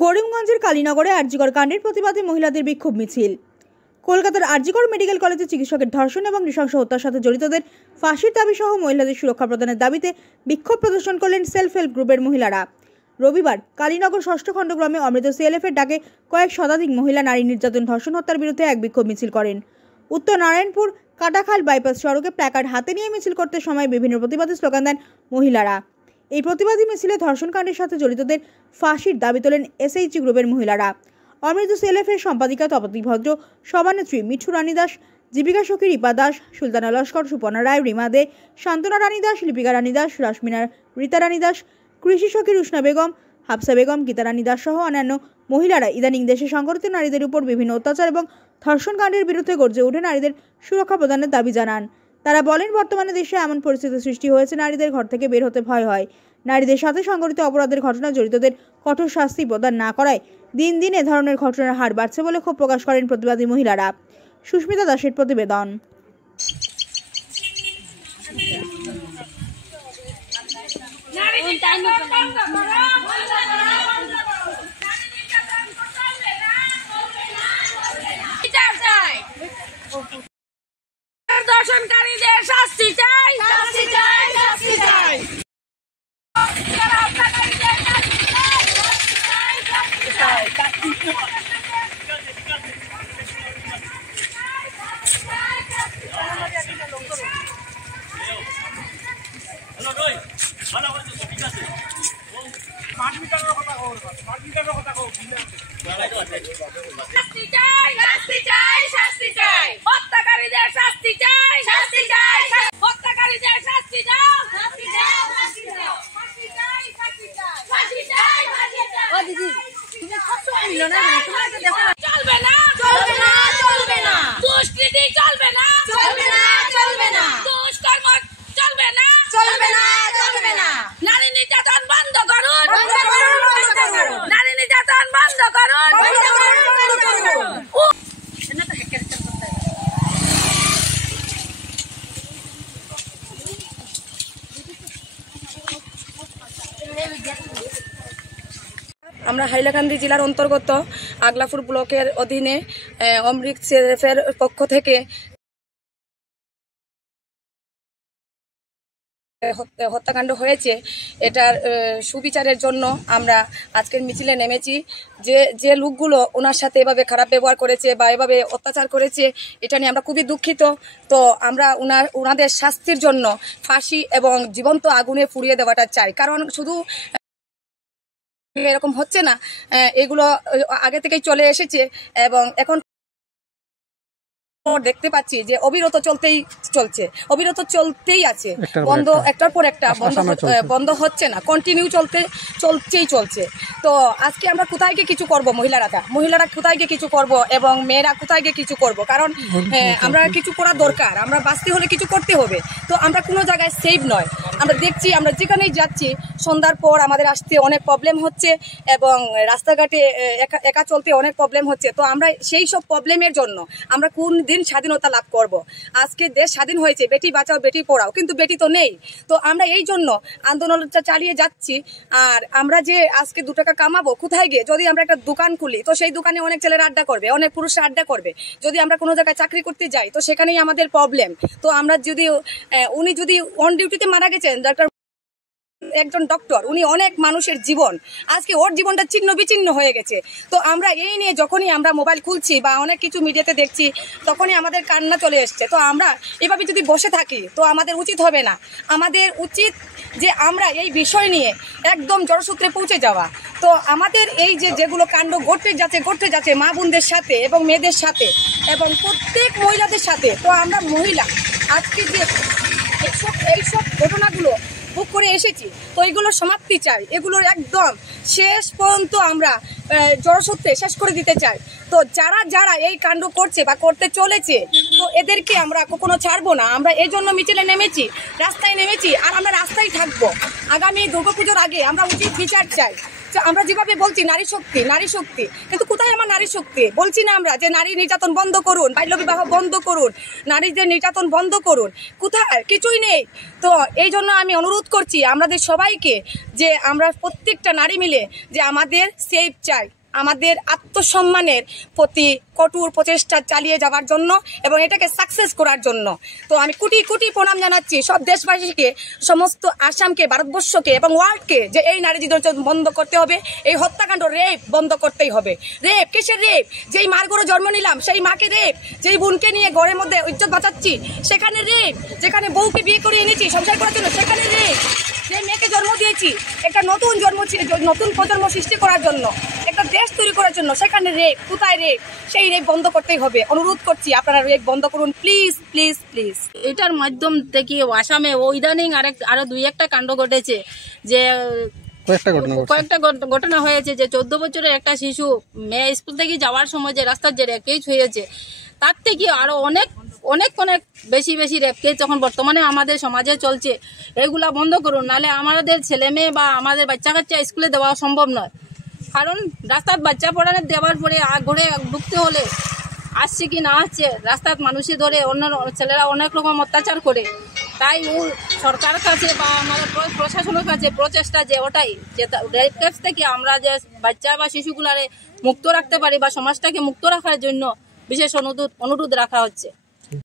করিমগঞ্জের কালীনগরে আরজিকর কাণ্ডের প্রতিবাদে মহিলাদের বিক্ষোভ মিছিল। কলকাতার আরজিকর মেডিকেল কলেজে চিকিৎসকের ধর্ষণ এবং নৃশংস হত্যার সাথে জড়িতদের ফাঁসির দাবি সহ মহিলাদের সুরক্ষা প্রদানের দাবিতে বিক্ষোভ প্রদর্শন করলেন সেলফ হেল্প গ্রুপের মহিলারা। রবিবার কালীনগর 6 খণ্ড গ্রামে অমৃত CLF এর ডাকে কয়েক শতাধিক মহিলা নারী নির্যাতন ধর্ষণ হত্যার বিরুদ্ধে এক বিক্ষোভ মিছিল করেন। উত্তর নারায়ণপুর কাটাখাল বাইপাস সড়কে প্ল্যাকার্ড হাতে নিয়ে মিছিল করতে সময় বিভিন্ন প্রতিবাদী স্লোগান দেন মহিলারা। এই প্রতিবাদী মিছিলে ধর্ষণকাণ্ডের সাথে জড়িতদের ফাঁসির দাবি তোলেন SHG গ্রুপের মহিলারা। অমৃত CLF এর সম্পাদিকা তপতি ভদ্র, সভানেত্রী মিঠু রানী দাস, জীবিকা সখী রিপা দাস, সুলতানা লস্কর, সুপর্ণা রায়, রিমা দে, শান্তনা রানী দাস, লিপিকা রানী দাস, রাশমিনা রীতা রানী দাস, কৃষি সখী রুশনা বেগম, হাফসা বেগম, গীতা রানী দাস সহ অন্যান্য মহিলারা ইদানিং দেশে সংঘটিত নারীদের উপর বিভিন্ন অত্যাচার এবং ধর্ষণকাণ্ডের বিরুদ্ধে গর্জে উঠে নারীদের সুরক্ষা প্রদানের দাবি জানান। তারা বলেন, বর্তমানে দেশে এমন পরিস্থিতি সৃষ্টি হয়েছে নারীদের ঘর থেকে বের হতে ভয় হয়। নারীদের সাথে সংঘটিত অপরাধের ঘটনা জড়িতদের কঠোর শাস্তি প্রদান না করায় দিন দিন এ ধরনের ঘটনার হার বাড়ছে বলে ক্ষোভ প্রকাশ করেন প্রতিবাদী মহিলারা। সুস্মিতা দাসের প্রতিবেদন। দর্শনকারীদের শাস্তি চাই, শাস্তি চাই, শাস্তি চাই। হত্যাকারীদের শাস্তি চাই, শাস্তি চাই, হত্যাকারীদের শাস্তি দাও, শাস্তি দাও, শাস্তি দাও, শাস্তি চাই, শাস্তি চাই, শাস্তি চাই, শাস্তি চাই। ও দিদি, তুমি সবসময় মিলো না, তোমাকে দেখো চলবে না, চলবে না, চলবে না, দুষ্কৃতি চলবে না, চলবে না, চলবে না, দুষ্কর্ম চলবে না, চলবে না, চলবে না। নারী নির্যাতন বন্ধ করুন, বন্ধ করুন, বন্ধ করুন। নারী নির্যাতন বন্ধ করুন, বন্ধ করুন, বন্ধ করুন। আমরা হাইলাকান্দি জেলার অন্তর্গত আগলাপুর ব্লকের অধীনে অমৃত CLF এর পক্ষ থেকে হত্যাকাণ্ড হয়েছে, এটার সুবিচারের জন্য আমরা আজকের মিছিলে নেমেছি। যে লোকগুলো ওনার সাথে এভাবে খারাপ ব্যবহার করেছে বা এভাবে অত্যাচার করেছে, এটা নিয়ে আমরা খুবই দুঃখিত। তো আমরা ওনাদের শাস্তির জন্য ফাঁসি এবং জীবন্ত আগুনে পুড়িয়ে দেওয়াটা চাই, কারণ শুধু এরকম হচ্ছে না, এগুলো আগে থেকেই চলে এসেছে এবং এখন দেখতে পাচ্ছি যে অবিরত অবিরত চলতেই আছে, বন্ধ একটার পর একটা বন্ধ হচ্ছে না, কন্টিনিউ চলছে। তো আজকে আমরা কোথায় গিয়ে কিছু করব, মহিলারা কোথায় গিয়ে কিছু করব এবং মেয়েরা কোথায় গিয়ে কিছু করব, কারণ আমরা কিছু করা দরকার, আমরা বাঁচতে হলে কিছু করতে হবে। তো আমরা কোনো জায়গায় সেফ নয়, আমরা দেখছি আমরা যেখানেই যাচ্ছি সন্ধ্যার পর আমাদের আসতে অনেক প্রবলেম হচ্ছে এবং রাস্তাঘাটে একা চলতে অনেক প্রবলেম হচ্ছে। তো আমরা সেই সব প্রবলেমের জন্য আমরা কোন দিন স্বাধীনতা লাভ করব? আজকে দেশ স্বাধীন হয়েছে, বেটি বাঁচাও বেটি পড়াও, কিন্তু বেটি তো নেই। তো আমরা এই জন্য আন্দোলনটা চালিয়ে যাচ্ছি। আর আমরা যে আজকে 2 টাকা কামাবো কোথায় গিয়ে? যদি আমরা একটা দোকান খুলি তো সেই দোকানে অনেক ছেলেরা আড্ডা করবে, অনেক পুরুষরা আড্ডা করবে। যদি আমরা কোনো জায়গায় চাকরি করতে যাই তো সেখানেই আমাদের প্রবলেম। তো আমরা যদি উনি যদি অন ডিউটিতে মারা গেছেন, একজন ডক্টর, উনি অনেক মানুষের জীবন, আজকে ওর জীবনটা ছিন্ন বিচ্ছিন্ন হয়ে গেছে। তো আমরা এই নিয়ে যখনই আমরা মোবাইল খুলছি বা অনেক কিছু মিডিয়াতে দেখছি তখনই আমাদের কান্না চলে এসছে। তো আমরা এভাবে যদি বসে থাকি তো আমাদের উচিত হবে না। আমাদের উচিত যে আমরা এই বিষয় নিয়ে একদম জড়সূত্রে পৌঁছে যাওয়া। তো আমাদের এই যেগুলো কাণ্ড ঘটতে যাচ্ছে মা বোনদের সাথে এবং মেয়েদের সাথে এবং প্রত্যেক মহিলাদের সাথে, তো আমরা মহিলা আজকে যে এইসব ঘটনাগুলো বুক করে এসেছি, তো এইগুলো সমাপ্তি চাই, এগুলোর একদম শেষ পর্যন্ত আমরা জড়সূত্রে শেষ করে দিতে চাই। তো যারা এই কাণ্ড করছে বা করতে চলেছে, তো এদেরকে আমরা কখনো ছাড়বো না। আমরা এই জন্য মিছিলে নেমেছি, রাস্তায় নেমেছি, আর আমরা রাস্তায় থাকবো। আগামী দুর্গাপুজোর আগে আমরা উচিত বিচার চাই। আমরা যেভাবে বলছি নারী শক্তি নারী শক্তি, কিন্তু কোথায় আমার নারী শক্তি? বলছি না আমরা যে নারী নির্যাতন বন্ধ করুন, বাল্যবিবাহ বন্ধ করুন, নারীদের নির্যাতন বন্ধ করুন, কোথায়? কিছুই নেই। তো এই জন্য আমি অনুরোধ করছি আমাদের সবাইকে যে আমরা প্রত্যেকটা নারী মিলে যে আমাদের সেফ চাই, আমাদের আত্মসম্মানের প্রতি কঠোর প্রচেষ্টা চালিয়ে যাওয়ার জন্য এবং এটাকে সাকসেস করার জন্য। তো আমি কোটি কোটি প্রণাম জানাচ্ছি সব দেশবাসীকে, সমস্ত আসামকে, ভারতবর্ষকে এবং ওয়ার্ল্ডকে যে এই নারী নির্যাতন বন্ধ করতে হবে, এই হত্যাকাণ্ড রেপ বন্ধ করতেই হবে। রেপ কিসের রেপ? যেই মার ঘরে জন্ম নিলাম সেই মাকে রেপ, যেই বোনকে নিয়ে ঘরের মধ্যে ইজ্জত বাঁচাচ্ছি সেখানে রেপ, যেখানে বউকে বিয়ে করে এনেছি সংসার করার জন্য সেখানে রেপ, যে মেয়েকে জন্ম দিয়েছি একটা নতুন নতুন প্রজন্ম সৃষ্টি করার জন্য, একটা দেশ তৈরি করার জন্য, সেখানে রেপ। কোথায় রেপ? সেই রেপ বন্ধ করতেই হবে। অনুরোধ করছি আপনারা রেপ বন্ধ করুন প্লিজ প্লিজ প্লিজ। এটার মাধ্যম থেকে আসামে ইদানিং আরো 2-1টা কাণ্ড ঘটেছে, যে কয়েকটা ঘটনা হয়েছে যে 14 বছরের একটা শিশু মেয়ে স্কুল থেকে যাওয়ার সময় যে রাস্তার যে রেপ কেস হয়েছে, তার থেকে আরো অনেক অনেক অনেক বেশি বেশি রেপ কেস যখন বর্তমানে আমাদের সমাজে চলছে, এগুলা বন্ধ করুন, নাহলে আমাদের ছেলে মেয়ে বা আমাদের বাচ্চা কাচ্চা স্কুলে দেওয়া সম্ভব নয়। কারণ রাস্তার বাচ্চা পড়ানো দেওয়ার পরে ঘরে ঢুকতে হলে আসছে কি না আসছে, রাস্তার মানুষে ধরে অন্য ছেলেরা অনেক রকম অত্যাচার করে। তাই সরকার কাছে বা আমাদের প্রশাসনের কাছে প্রচেষ্টা যে ওটাই যে রেপ কেস থেকে আমরা যে বাচ্চা বা শিশুগুলারে মুক্ত রাখতে পারি বা সমাজটাকে মুক্ত রাখার জন্য বিশেষ অনুরোধ রাখা হচ্ছে।